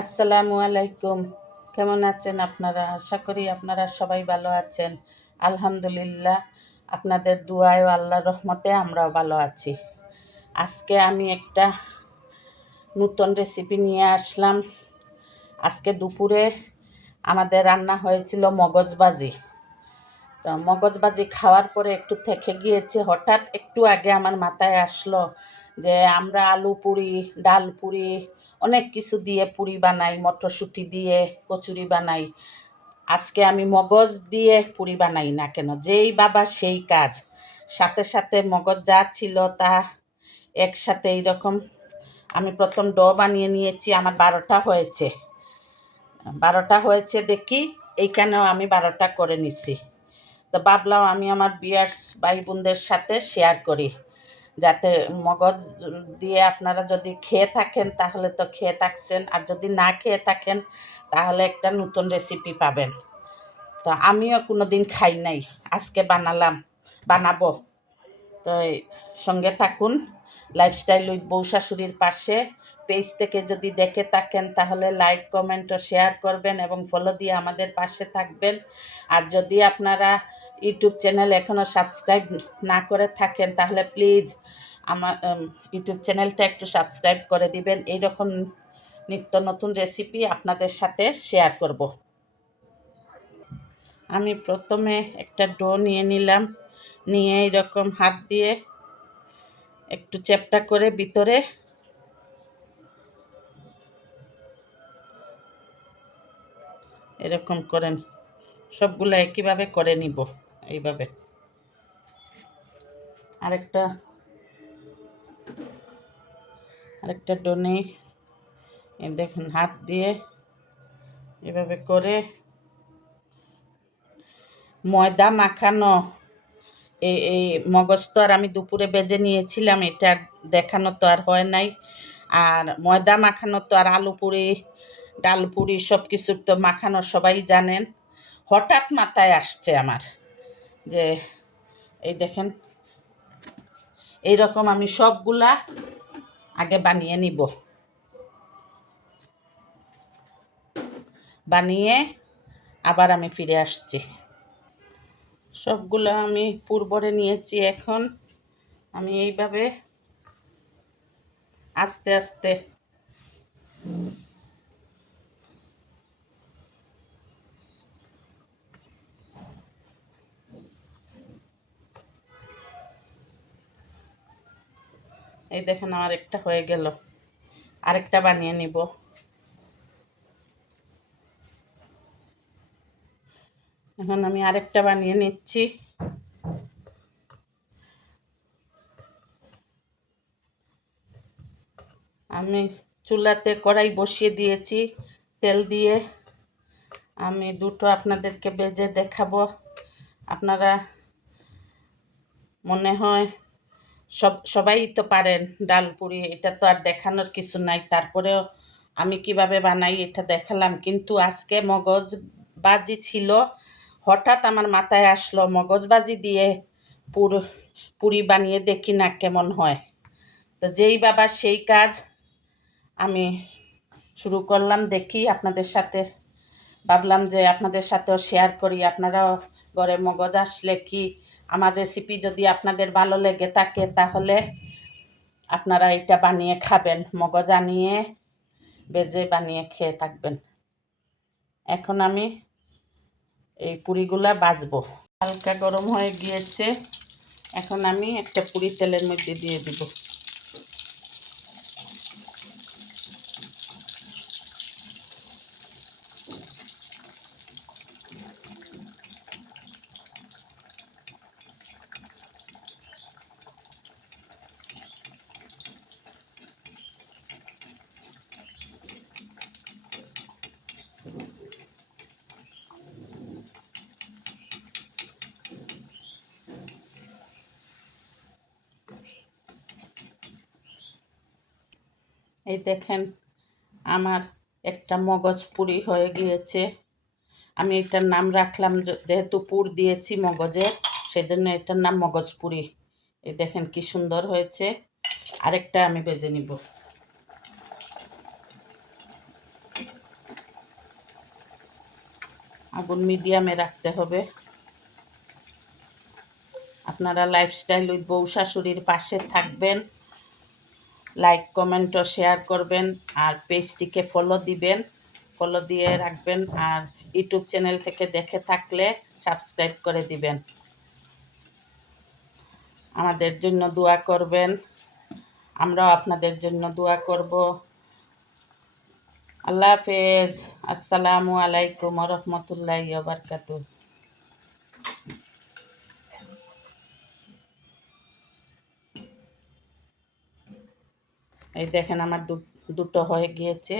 আসসালামু আলাইকুম। কেমন আছেন আপনারা? আশা করি আপনারা সবাই ভালো আছেন। আলহামদুলিল্লাহ, আপনাদের দুয়ায় ও আল্লাহর রহমতে আমরাও ভালো আছি। আজকে আমি একটা নতুন রেসিপি নিয়ে আসলাম। আজকে দুপুরে আমাদের রান্না হয়েছিল মগজবাজি তো মগজবাজি খাওয়ার পরে একটু থেকে গিয়েছে। হঠাৎ একটু আগে আমার মাথায় আসলো যে আমরা আলু পুরি, ডাল পুরি অনেক কিছু দিয়ে, পুরি বানাই, মটরশুঁটি দিয়ে, কচুরি বানাই। আজকে আমি মগজ দিয়ে পুরি বানাই না কেন? যেই বাবা সেই কাজ। সাথে সাথে মগজ যা ছিল তা একসাথে এইরকম আমি প্রথম ড বানিয়ে নিয়েছি, আমার বারোটা হয়েছে। বারোটা হয়েছে দেখি, এইখানেও আমি বারোটা করে নিছি। তো ভাবলাম আমি আমার বিয়ার্স ভাই বোনদের সাথে শেয়ার করি। যাতে মগজ দিয়ে আপনারা যদি খেয়ে থাকেন, তাহলে তো খেয়ে থাকছেন। আর যদি না খেয়ে থাকেন, তাহলে একটা নতুন রেসিপি পাবেন। তো আমিও কোনো দিন খাই নাই। আজকে বানালাম, বানাবো। তো সঙ্গে থাকুন লাইফস্টাইল উইথ বউ শাশুড়ির পাশে। পেজ থেকে যদি দেখে থাকেন, তাহলে লাইক কমেন্ট ও শেয়ার করবেন এবং ফলো দিয়ে আমাদের পাশে থাকবেন। আর যদি আপনারা ইউটিউব চ্যানেল এখনও সাবস্ক্রাইব না করে থাকেন, তাহলে প্লিজ আমার ইউটিউব চ্যানেলটা একটু সাবস্ক্রাইব করে দিবেন। এইরকম নিত্য নতুন রেসিপি আপনাদের সাথে শেয়ার করব। আমি প্রথমে একটা ডো নিয়ে নিলাম, নিয়ে এরকম হাত দিয়ে একটু চ্যাপটা করে ভিতরে এরকম করেন সবগুলো একইভাবে করে নিব। এইভাবে। আরেকটা আরেকটা ডোনে দেখুন হাত দিয়ে এভাবে করে ময়দা মাখানো। এই এই মগজ তো আর আমি দুপুরে বেজে নিয়েছিলাম, এটা দেখানো তো আর হয় নাই। আর ময়দা মাখানো তো আর আলু পুরি, ডাল পুরি সব কিছুর তো মাখানো সবাই জানেন। হঠাৎ মাথায় আসছে আমার। যে, এই দেখেন, এইরকম আমি সবগুলা আগে বানিয়ে নিব। বানিয়ে আবার আমি ফিরে আসছি। সবগুলো আমি পূর্বরে নিয়েছি এখন। আমি এইভাবে আস্তে আস্তে এই দেখেন আমার একটা হয়ে গেল। আরেকটা বানিয়ে নিব। এখন আমি আরেকটা বানিয়ে নিচ্ছি। আমি চুলাতে কড়াই বসিয়ে দিয়েছি তেল দিয়ে। আমি দুটো আপনাদেরকে বেজে দেখাবো। আপনারা মনে হয় সব, সবাই তো পারেন ডাল পুরি, এটা তো আর দেখানোর কিছু নাই। তারপরেও আমি কীভাবে বানাই এটা দেখালাম। কিন্তু আজকে মগজ বাজি ছিল, হঠাৎ আমার মাথায় আসলো মগজবাজি দিয়ে পুর, পুরি বানিয়ে দেখি না কেমন হয়। তো যেই বাবা সেই কাজ আমি শুরু করলাম দেখি, আপনাদের সাথে ভাবলাম যে আপনাদের সাথেও শেয়ার করি। আপনারাও ঘরে মগজ আসলে কি আমার রেসিপি যদি আপনাদের ভালো লেগে থাকে, তাহলে আপনারা এটা বানিয়ে খাবেন। মগজ আনিয়ে বেজে বানিয়ে খেয়ে থাকবেন। এখন আমি এই পুরিগুলা বাজবো। হালকা গরম হয়ে গিয়েছে। এখন আমি একটা পুরি তেলের মধ্যে দিয়ে দিব। এই দেখেন, আমার একটা মগজ পুরি হয়ে গিয়েছে। আমি এটার নাম রাখলাম যেহেতু পুর দিয়েছি মগজে, সেজন্য এটার নাম মগজ পুরি। এই দেখেন কি সুন্দর হয়েছে। আরেকটা আমি বেজে নিব। আগুন মিডিয়ামে রাখতে হবে। আপনারা লাইফস্টাইল ওই বউ শাশুড়ির পাশে থাকবেন। লাইক কমেন্ট ও শেয়ার করবেন আর পেজটিকে ফলো দিবেন। ফলো দিয়ে রাখবেন আর ইউটিউব চ্যানেল থেকে দেখে থাকলে সাবস্ক্রাইব করে দিবেন। আমাদের জন্য দোয়া করবেন। আমরাও আপনাদের জন্য দোয়া করব। আল্লাহ হাফেজ। আসসালামু আলাইকুম রহমতুল্লাহ বারকাতু এই দেখেন আমার দুটো হয়ে গিয়েছে।